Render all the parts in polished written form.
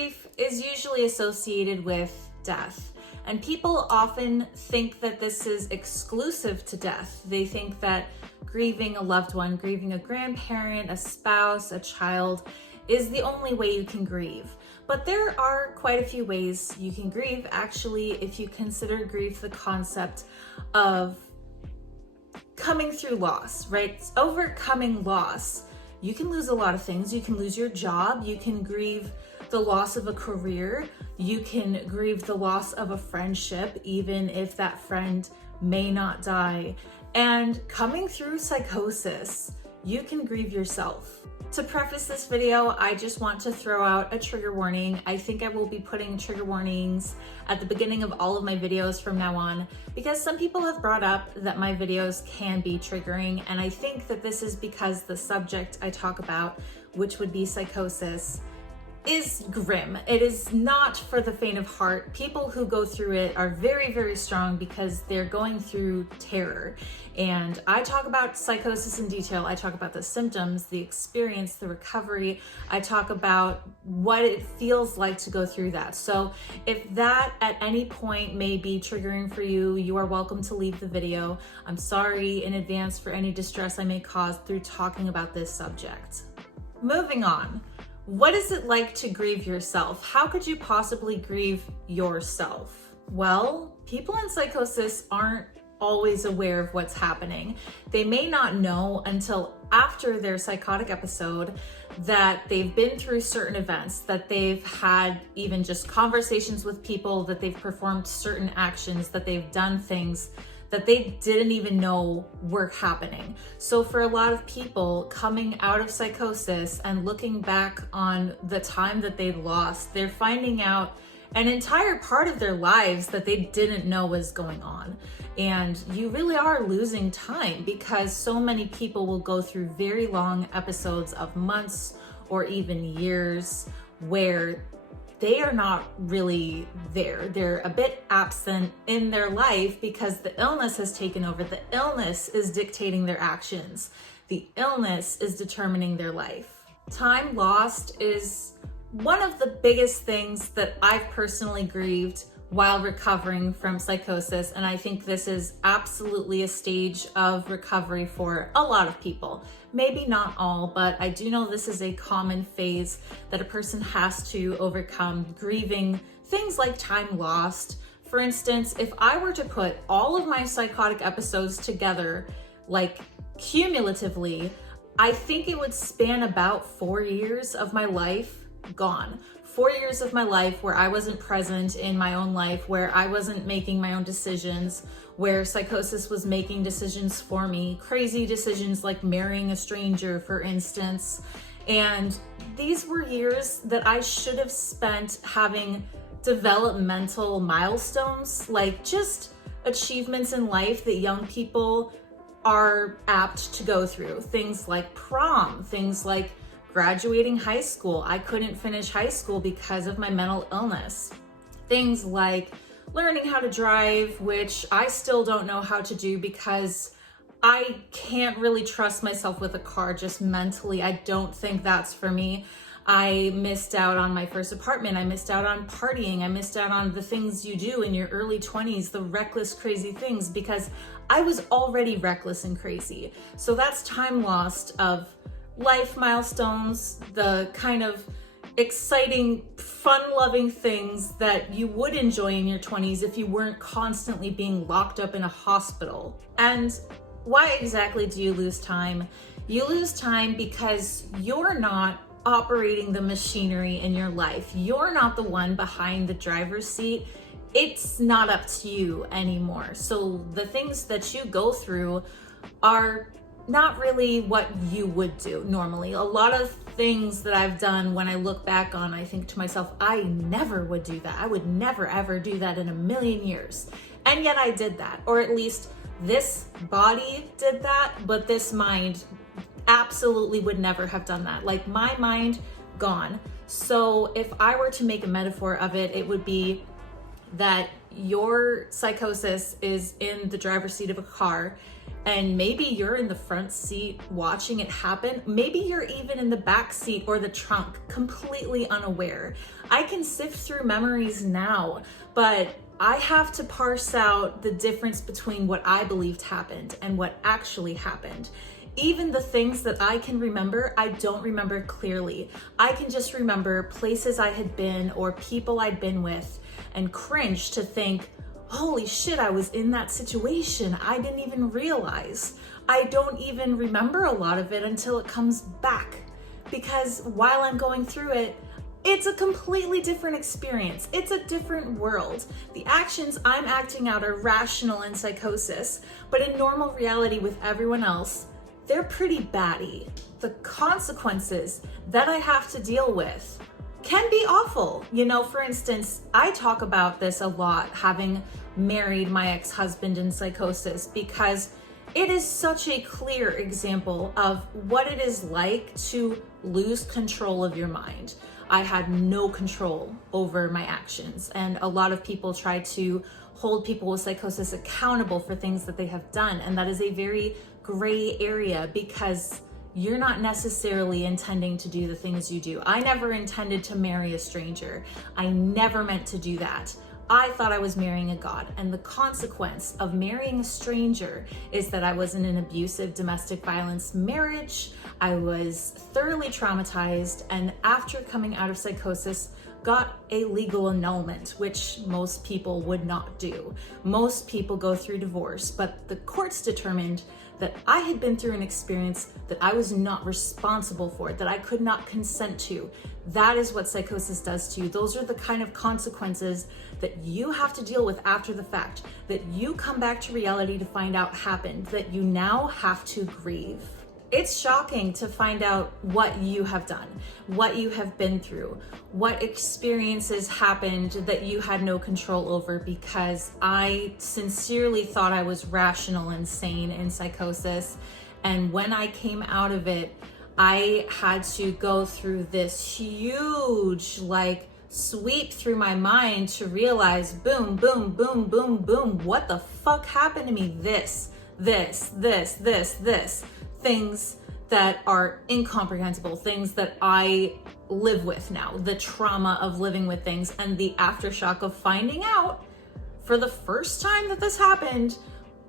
grief is usually associated with death. And people often think that this is exclusive to death. They think that grieving a loved one, grieving a grandparent, a spouse, a child, is the only way you can grieve. But there are quite a few ways you can grieve, actually, if you consider grief the concept of coming through loss, right? Overcoming loss. You can lose a lot of things. You can lose your job. You can grieve the loss of a career. You can grieve the loss of a friendship, even if that friend may not die. And coming through psychosis, you can grieve yourself. To preface this video, I just want to throw out a trigger warning. I think I will be putting trigger warnings at the beginning of all of my videos from now on, because some people have brought up that my videos can be triggering, and I think that this is because the subject I talk about, which would be psychosis, is grim. It is not for the faint of heart. People who go through it are very, very strong because they're going through terror. And I talk about psychosis in detail. I talk about the symptoms, the experience, the recovery. I talk about what it feels like to go through that. So if that at any point may be triggering for you, you are welcome to leave the video. I'm sorry in advance for any distress I may cause through talking about this subject. Moving on. What is it like to grieve yourself? How could you possibly grieve yourself? Well, people in psychosis aren't always aware of what's happening. They may not know until after their psychotic episode that they've been through certain events, that they've had even just conversations with people, that they've performed certain actions, that they've done things that they didn't even know were happening. So for a lot of people coming out of psychosis and looking back on the time that they lost, they're finding out an entire part of their lives that they didn't know was going on. And you really are losing time, because so many people will go through very long episodes of months or even years where they are not really there. They're a bit absent in their life because the illness has taken over. The illness is dictating their actions. The illness is determining their life. Time lost is one of the biggest things that I've personally grieved while recovering from psychosis, and I think this is absolutely a stage of recovery for a lot of people. Maybe not all, but I do know this is a common phase that a person has to overcome, grieving things like time lost. For instance, if I were to put all of my psychotic episodes together, like cumulatively, I think it would span about 4 years of my life gone. 4 years of my life where I wasn't present in my own life, where I wasn't making my own decisions, where psychosis was making decisions for me, crazy decisions like marrying a stranger, for instance. And these were years that I should have spent having developmental milestones, like just achievements in life that young people are apt to go through. Things like prom, things like graduating high school. I couldn't finish high school because of my mental illness. Things like learning how to drive, which I still don't know how to do because I can't really trust myself with a car just mentally. I don't think that's for me. I missed out on my first apartment. I missed out on partying. I missed out on the things you do in your early 20s, the reckless, crazy things, because I was already reckless and crazy. So that's time lost of life milestones, the kind of exciting, fun-loving things that you would enjoy in your 20s if you weren't constantly being locked up in a hospital. And why exactly do you lose time? You lose time because you're not operating the machinery in your life. You're not the one behind the driver's seat. It's not up to you anymore. So the things that you go through are not really what you would do normally. A lot of things that I've done, when I look back on, I think to myself, I never would do that. I would never ever do that in a million years. And yet I did that, or at least this body did that, but this mind absolutely would never have done that. Like, my mind gone. So if I were to make a metaphor of it, it would be that your psychosis is in the driver's seat of a car and maybe you're in the front seat watching it happen. Maybe you're even in the back seat or the trunk, completely unaware. I can sift through memories now, but I have to parse out the difference between what I believed happened and what actually happened. Even the things that I can remember, I don't remember clearly. I can just remember places I had been or people I'd been with and cringe to think, holy shit, I was in that situation. I didn't even realize. I don't even remember a lot of it until it comes back, because while I'm going through it, it's a completely different experience. It's a different world. The actions I'm acting out are rational in psychosis, but in normal reality with everyone else, they're pretty batty. The consequences that I have to deal with can be awful. You know, for instance, I talk about this a lot, having married my ex-husband in psychosis, because it is such a clear example of what it is like to lose control of your mind. I had no control over my actions, and a lot of people try to hold people with psychosis accountable for things that they have done, and that is a very gray area because you're not necessarily intending to do the things you do. I never intended to marry a stranger. I never meant to do that. I thought I was marrying a god, and the consequence of marrying a stranger is that I was in an abusive domestic violence marriage. I was thoroughly traumatized, and after coming out of psychosis, got a legal annulment, which most people would not do. Most people go through divorce, but the courts determined that I had been through an experience that I was not responsible for, that I could not consent to. That is what psychosis does to you. Those are the kind of consequences that you have to deal with after the fact, that you come back to reality to find out happened, that you now have to grieve. It's shocking to find out what you have done, what you have been through, what experiences happened that you had no control over, because I sincerely thought I was rational and sane in psychosis. And when I came out of it, I had to go through this huge, sweep through my mind to realize, boom, boom, boom, boom, boom, what the fuck happened to me? This. Things that are incomprehensible, things that I live with now, the trauma of living with things, and the aftershock of finding out for the first time that this happened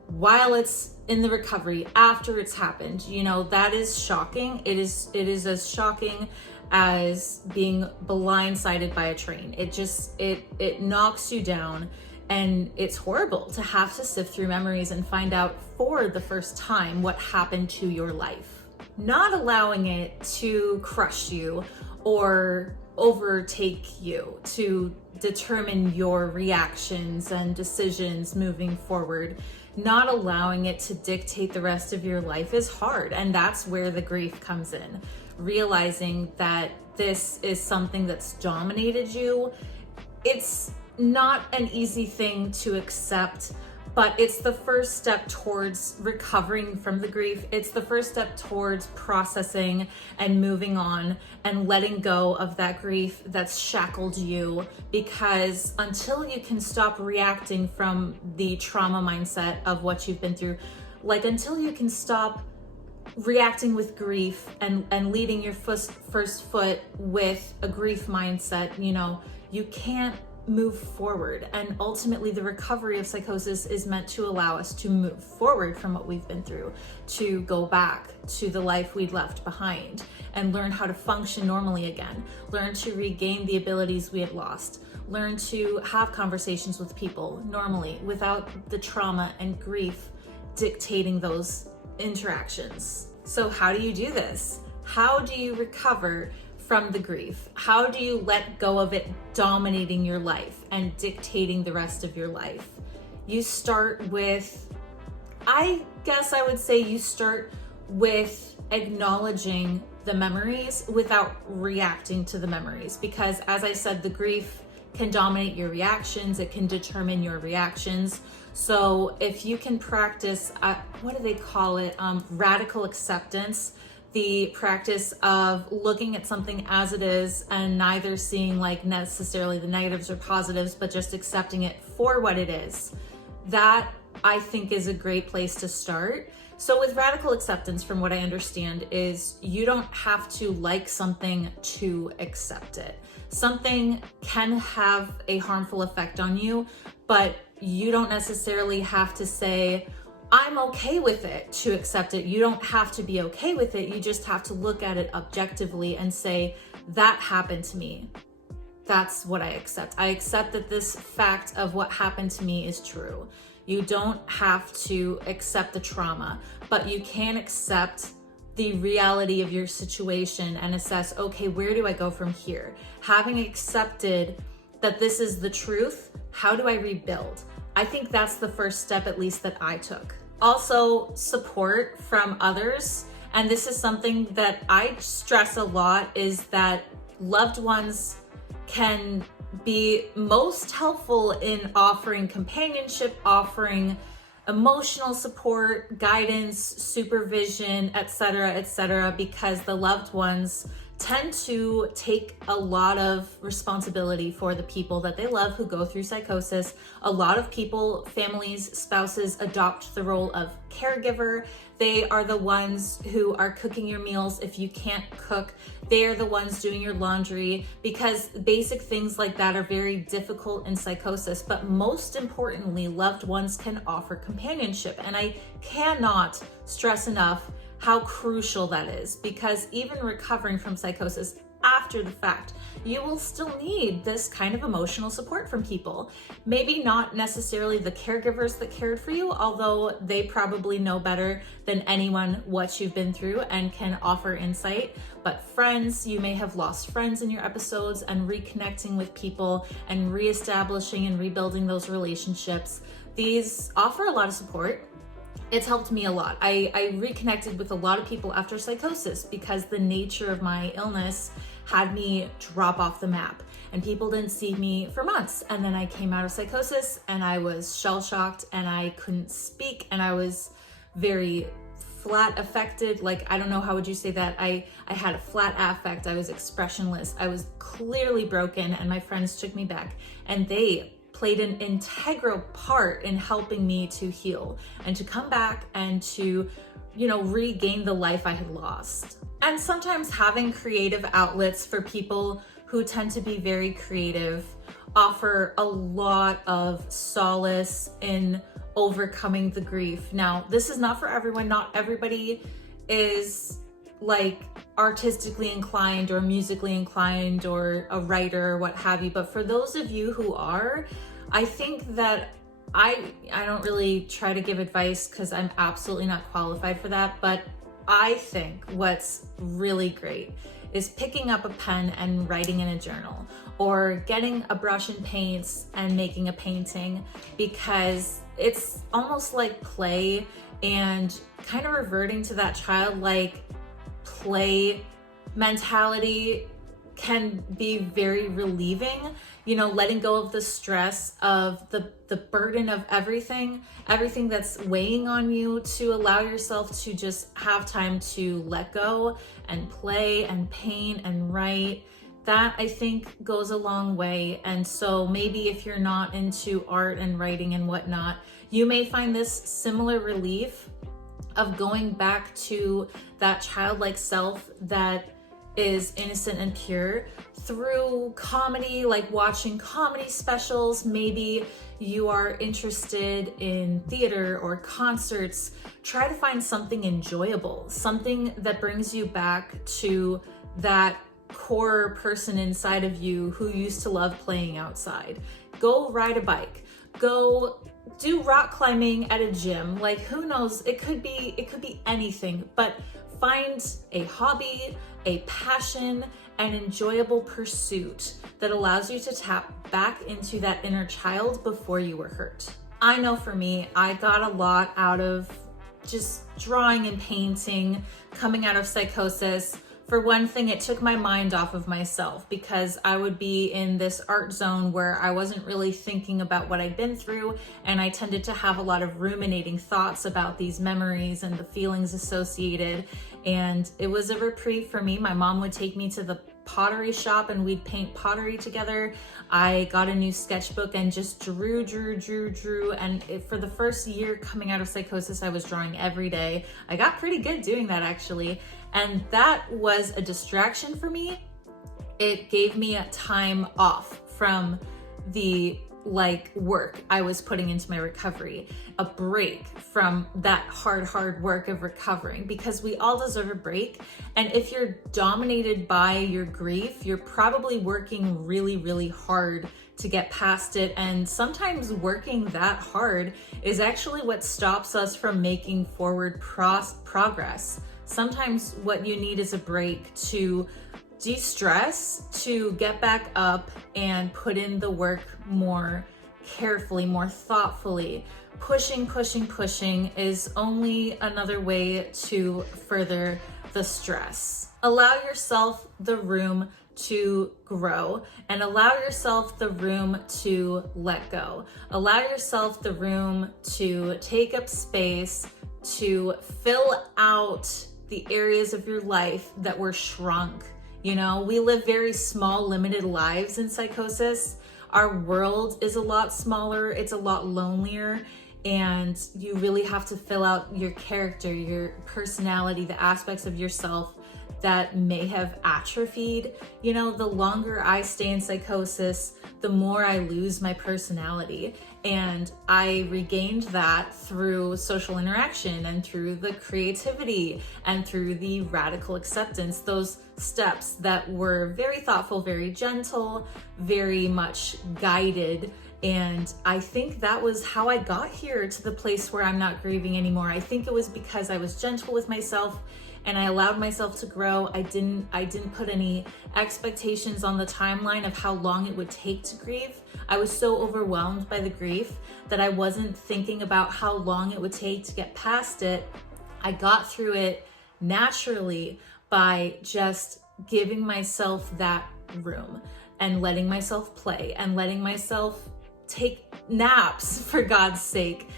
while it's in the recovery, after it's happened. You know, that is shocking. It is as shocking as being blindsided by a train. It knocks you down. And it's horrible to have to sift through memories and find out for the first time what happened to your life. Not allowing it to crush you or overtake you, to determine your reactions and decisions moving forward. Not allowing it to dictate the rest of your life is hard. And that's where the grief comes in. Realizing that this is something that's dominated you. It's not an easy thing to accept, but it's the first step towards recovering from the grief. It's the first step towards processing and moving on and letting go of that grief that's shackled you, because until you can stop reacting from the trauma mindset of what you've been through, until you can stop reacting with grief and leading your first foot with a grief mindset, you can't move forward. And ultimately the recovery of psychosis is meant to allow us to move forward from what we've been through, to go back to the life we'd left behind and learn how to function normally again, learn to regain the abilities we had lost, learn to have conversations with people normally without the trauma and grief dictating those interactions. So how do you do this? How do you recover from the grief? How do you let go of it dominating your life and dictating the rest of your life? You start with, I guess I would say you start with acknowledging the memories without reacting to the memories, because as I said, the grief can dominate your reactions. It can determine your reactions. So if you can practice, what do they call it? Radical acceptance. The practice of looking at something as it is and neither seeing necessarily the negatives or positives, but just accepting it for what it is. That I think is a great place to start. So with radical acceptance, from what I understand, is you don't have to like something to accept it. Something can have a harmful effect on you, but you don't necessarily have to say, I'm okay with it, to accept it. You don't have to be okay with it. You just have to look at it objectively and say, that happened to me. That's what I accept. I accept that this fact of what happened to me is true. You don't have to accept the trauma, but you can accept the reality of your situation and assess, okay, where do I go from here? Having accepted that this is the truth, how do I rebuild? I think that's the first step, at least that I took. Also, support from others. And this is something that I stress a lot, is that loved ones can be most helpful in offering companionship, offering emotional support, guidance, supervision, etc., because the loved ones tend to take a lot of responsibility for the people that they love who go through psychosis. A lot of people, families, spouses, adopt the role of caregiver. They are the ones who are cooking your meals if you can't cook. They are the ones doing your laundry, because basic things like that are very difficult in psychosis. But most importantly, loved ones can offer companionship. And I cannot stress enough how crucial that is, because even recovering from psychosis after the fact, you will still need this kind of emotional support from people. Maybe not necessarily the caregivers that cared for you, although they probably know better than anyone what you've been through and can offer insight, but friends. You may have lost friends in your episodes, and reconnecting with people and reestablishing and rebuilding those relationships. These offer a lot of support. It's helped me a lot. I reconnected with a lot of people after psychosis, because the nature of my illness had me drop off the map, and people didn't see me for months. And then I came out of psychosis and I was shell-shocked and I couldn't speak, and I was very flat affected. Like, I don't know, how would you say that? I had a flat affect. I was expressionless. I was clearly broken, and my friends took me back, and they played an integral part in helping me to heal and to come back and to, regain the life I had lost. And sometimes having creative outlets for people who tend to be very creative offer a lot of solace in overcoming the grief. Now, this is not for everyone. Not everybody is like artistically inclined or musically inclined or a writer or what have you. But for those of you who are, I think that I don't really try to give advice, because I'm absolutely not qualified for that. But I think what's really great is picking up a pen and writing in a journal, or getting a brush and paints and making a painting, because it's almost like play, and kind of reverting to that childlike play mentality can be very relieving. Letting go of the stress of the burden of everything that's weighing on you, to allow yourself to just have time to let go and play and paint and write. That, I think, goes a long way. And so maybe if you're not into art and writing and whatnot, you may find this similar relief of going back to that childlike self that is innocent and pure through comedy, like watching comedy specials. Maybe you are interested in theater or concerts. Try to find something enjoyable, something that brings you back to that core person inside of you who used to love playing outside. Go ride a bike. Go do rock climbing at a gym. Like, who knows? It could be anything, but find a hobby, a passion, an enjoyable pursuit that allows you to tap back into that inner child before you were hurt. I know for me, I got a lot out of just drawing and painting coming out of psychosis. For one thing, it took my mind off of myself, because I would be in this art zone where I wasn't really thinking about what I'd been through, and I tended to have a lot of ruminating thoughts about these memories and the feelings associated. And it was a reprieve for me. My mom would take me to the pottery shop and we'd paint pottery together. I got a new sketchbook and just drew. And for the first year coming out of psychosis, I was drawing every day. I got pretty good doing that actually. And that was a distraction for me. It gave me a time off from the work I was putting into my recovery, a break from that hard work of recovering, because we all deserve a break. And if you're dominated by your grief, you're probably working really hard to get past it. And sometimes working that hard is actually what stops us from making forward progress. Sometimes what you need is a break to de-stress, to get back up and put in the work more carefully, more thoughtfully. Pushing is only another way to further the stress. Allow yourself the room to grow and allow yourself the room to let go. Allow yourself the room to take up space, to fill out the areas of your life that were shrunk. You know, we live very small, limited lives in psychosis. Our world is a lot smaller, it's a lot lonelier, and you really have to fill out your character, your personality, the aspects of yourself that may have atrophied. You know, the longer I stay in psychosis, the more I lose my personality. And I regained that through social interaction and through the creativity and through the radical acceptance, those steps that were very thoughtful, very gentle, very much guided. And I think that was how I got here to the place where I'm not grieving anymore. I think it was because I was gentle with myself and I allowed myself to grow. I didn't put any expectations on the timeline of how long it would take to grieve. I was so overwhelmed by the grief that I wasn't thinking about how long it would take to get past it. I got through it naturally by just giving myself that room and letting myself play and letting myself take naps, for God's sake.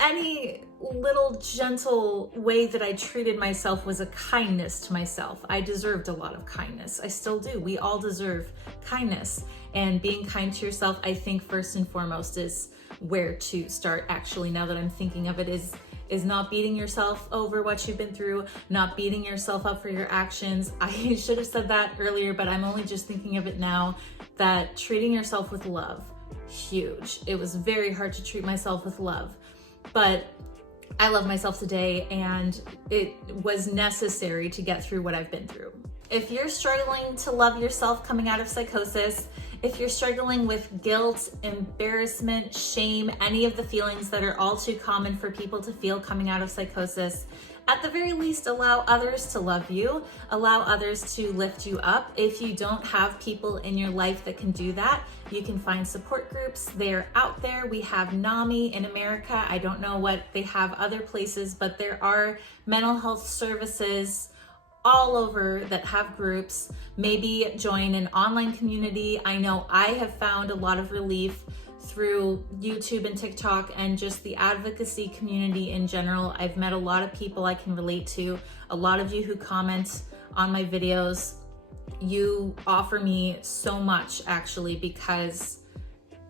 Any little gentle way that I treated myself was a kindness to myself. I deserved a lot of kindness. I still do. We all deserve kindness. And being kind to yourself, I think first and foremost is where to start. Actually, now that I'm thinking of it, is not beating yourself over what you've been through, not beating yourself up for your actions. I should have said that earlier, but I'm only just thinking of it now, that treating yourself with love, huge. It was very hard to treat myself with love, but I love myself today, and it was necessary to get through what I've been through. If you're struggling to love yourself coming out of psychosis, if you're struggling with guilt, embarrassment, shame, any of the feelings that are all too common for people to feel coming out of psychosis, at the very least, allow others to love you, allow others to lift you up. If you don't have people in your life that can do that, you can find support groups. They're out there. We have NAMI in America. I don't know what they have other places, but there are mental health services all over that have groups. Maybe join an online community. I know I have found a lot of relief through YouTube and TikTok and just the advocacy community in general. I've met a lot of people I can relate to. A lot of you who comment on my videos, you offer me so much actually, because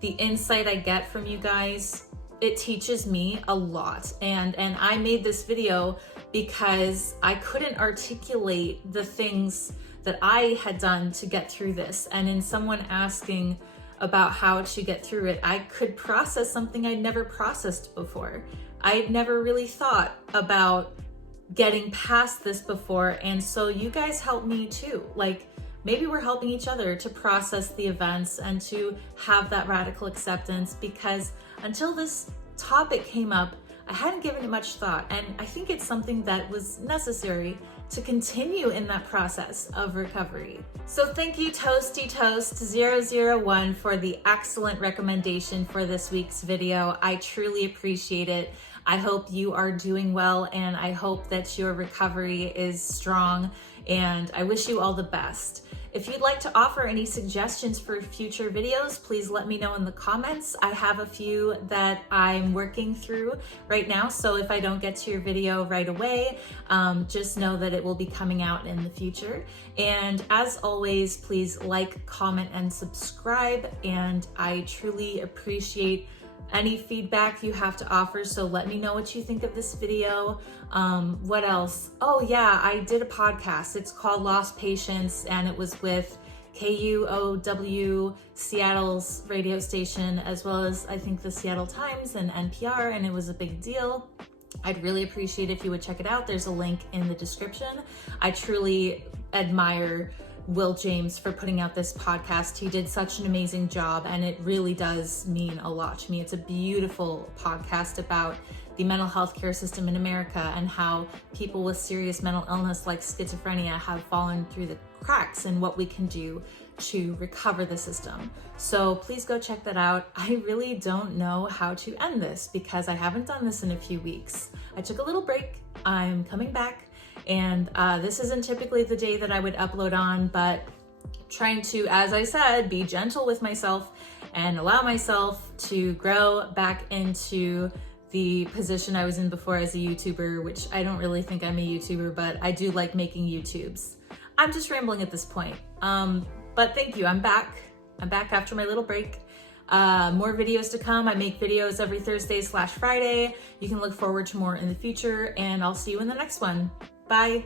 the insight I get from you guys, it teaches me a lot. And I made this video because I couldn't articulate the things that I had done to get through this. And in someone asking about how to get through it, I could process something I'd never processed before. I'd never really thought about getting past this before. And so you guys helped me too. Like, maybe we're helping each other to process the events and to have that radical acceptance, because until this topic came up, I hadn't given it much thought. And I think it's something that was necessary to continue in that process of recovery. So thank you, Toasty Toast 001, for the excellent recommendation for this week's video. I truly appreciate it. I hope you are doing well, and I hope that your recovery is strong, and I wish you all the best. If you'd like to offer any suggestions for future videos, please let me know in the comments. I have a few that I'm working through right now, so if I don't get to your video right away, just know that it will be coming out in the future. And as always, please like, comment, and subscribe, and I truly appreciate any feedback you have to offer, so let me know what you think of this video. What else? Oh yeah, I did a podcast. It's called Lost Patients, and it was with KUOW, Seattle's radio station, as well as I think the Seattle Times and NPR, and it was a big deal. I'd really appreciate if you would check it out. There's a link in the description. I truly admire Will James for putting out this podcast. He did such an amazing job, and it really does mean a lot to me. It's a beautiful podcast about the mental health care system in America and how people with serious mental illness like schizophrenia have fallen through the cracks and what we can do to recover the system. So please go check that out. I really don't know how to end this because I haven't done this in a few weeks. I took a little break. I'm coming back. And this isn't typically the day that I would upload on, but trying to, as I said, be gentle with myself and allow myself to grow back into the position I was in before as a YouTuber, which I don't really think I'm a YouTuber, but I do like making YouTubes. I'm just rambling at this point. But thank you, I'm back. I'm back after my little break. More videos to come. I make videos every Thursday/Friday. You can look forward to more in the future, and I'll see you in the next one. Bye.